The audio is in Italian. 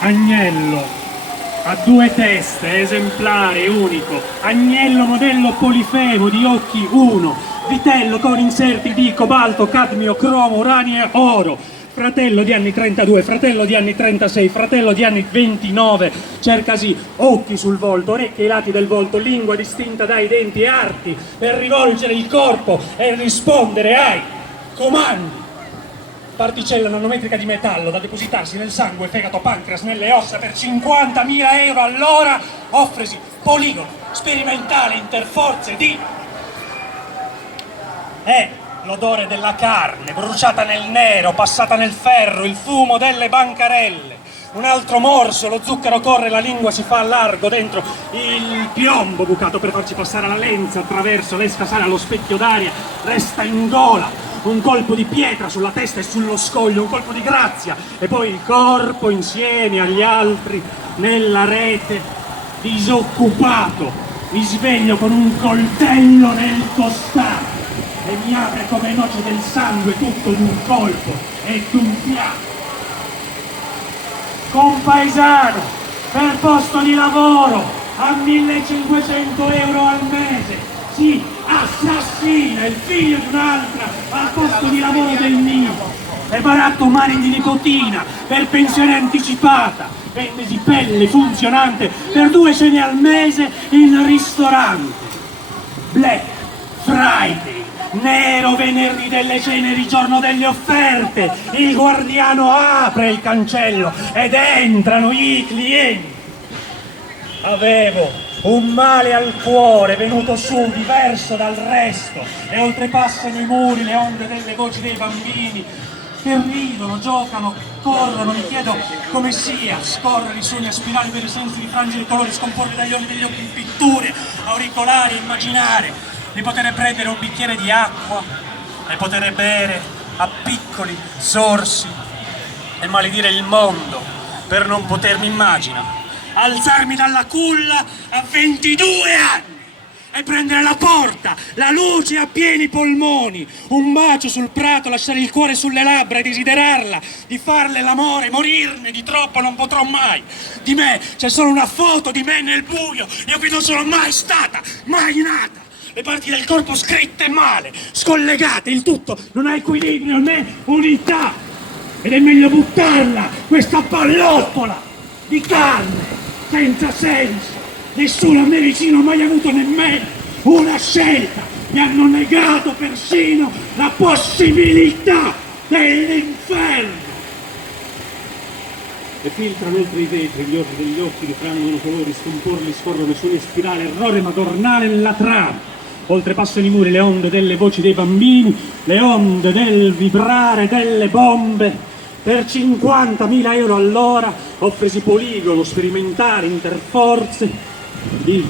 Agnello a due teste, esemplare, unico. Agnello modello Polifemo di occhi 1, vitello con inserti di cobalto, cadmio, cromo, uranio e oro. Fratello di anni 32, fratello di anni 36, fratello di anni 29, cercasi occhi sul volto, orecchie ai lati del volto, lingua distinta dai denti e arti per rivolgere il corpo e rispondere ai comandi. Particella nanometrica di metallo da depositarsi nel sangue, fegato, pancreas, nelle ossa per 50.000 euro all'ora. Offresi poligono sperimentale interforze di... l'odore della carne, bruciata nel nero, passata nel ferro, il fumo delle bancarelle. Un altro morso, lo zucchero corre, la lingua si fa largo dentro il piombo bucato per farci passare la lenza attraverso l'esca sale allo specchio d'aria, resta in gola. Un colpo di pietra sulla testa e sullo scoglio, un colpo di grazia, e poi il corpo insieme agli altri nella rete, disoccupato. Mi sveglio con un coltello nel costado e mi apre come noce del sangue tutto d'un colpo e d'un fiato. Compaesano, per posto di lavoro a 1.500 euro al mese, si assassina il figlio di un'altra al posto di lavoro del mio. È baratto mani di nipotina per pensione anticipata, vendesi pelle funzionante per 2 cene al mese in ristorante. Black Friday, nero venerdì delle ceneri, giorno delle offerte. Il guardiano apre il cancello ed entrano i clienti. Avevo un male al cuore venuto su diverso dal resto e oltrepassano i muri le onde delle voci dei bambini che ridono, giocano, corrono. Mi chiedo come sia scorrere i sogni a spirali per i sensi di frangere i colori, scomporre dagli occhi degli occhi in pitture, auricolari, immaginare di poter prendere un bicchiere di acqua e poter bere a piccoli sorsi e maledire il mondo per non potermi immaginare. Alzarmi dalla culla a 22 anni e prendere la porta, la luce a pieni polmoni, un bacio sul prato, lasciare il cuore sulle labbra e desiderarla, di farle l'amore, morirne di troppo non potrò mai. Di me c'è solo una foto di me nel buio, io qui non sono mai stata, mai nata. Le parti del corpo scritte male, scollegate, il tutto non ha equilibrio né unità. Ed è meglio buttarla, questa pallottola di carne senza senso. Nessuno a me vicino ha mai avuto nemmeno una scelta. Mi hanno negato persino la possibilità dell'inferno. E filtrano oltre i vetri, gli orli degli occhi rifrangono colori, scomporli, scorrono su una spirale, errore madornale nella trama. Oltrepassano i muri le onde delle voci dei bambini, le onde del vibrare delle bombe. Per 50.000 euro all'ora, offresi poligono sperimentare interforze di